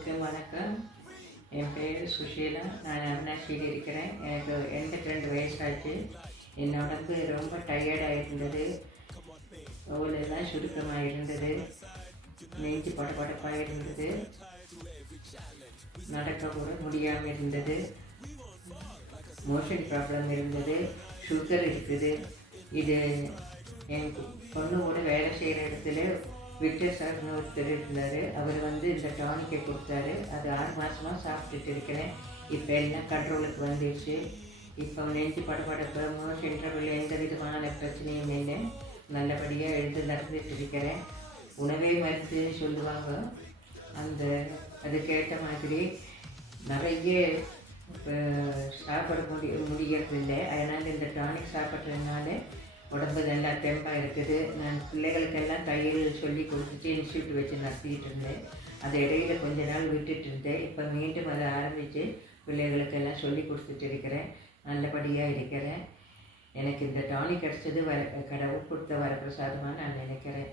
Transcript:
எல்லோருக்கும் வணக்கம். என் பேர் சுஷீலா. நான் அவினாசியில் இருக்கிறேன். எனக்கு 82 வயசாச்சு. என் உடம்பு ரொம்ப டயர்டாக இருந்தது. தோலெல்லாம் சுருக்கமாக இருந்தது. நெஞ்சு படபடப்பாக இருந்தது. நடக்க கூட முடியாமல் இருந்தது. மோஷன் ப்ராப்ளம் இருந்தது. சுகர் இருக்குது. இது என் பொண்ணு கூட வேலை செய்கிற இடத்துல விக்டர் சார்னு ஒருத்தர் இருந்தார். அவர் இந்த டானிக்கை கொடுத்தாரு. அது 6 மாதமாக சாப்பிட்டுட்டு இருக்கிறேன். இப்போ எல்லாம் கண்ட்ரோலுக்கு வந்துடுச்சு. இப்போ நெஞ்சு படபடப்பு மோஷன் ட்ரபிள் எந்த விதமான பிரச்சனையும் இல்லை. நல்லபடியாக எழுந்து நடந்துட்டு இருக்கிறேன். உணவே மருந்துன்னு சொல்லுவாங்க. அதுக்கேற்ற மாதிரி நிறைய சாப்பிட முடியறதில்லை. அதனால் இந்த டானிக் சாப்பிட்றதுனால உடம்பு நல்லா தெம்பாக இருக்குது. நான் பிள்ளைகளுக்கெல்லாம் தையல் சொல்லி கொடுத்துட்டு இன்ஸ்டியூட் வச்சு நடத்திக்கிட்டு இருந்தேன். அதை இடையில கொஞ்ச நாள் விட்டுட்டு இருந்தேன். இப்போ மீண்டும் அதை ஆரம்பித்து பிள்ளைகளுக்கெல்லாம் சொல்லி கொடுத்துட்டு இருக்கிறேன். நல்லபடியாக இருக்கிறேன். எனக்கு இந்த டானிக் கிடச்சது கடவுள் கொடுத்த வரப்பிரசாதமாக நான் நினைக்கிறேன்.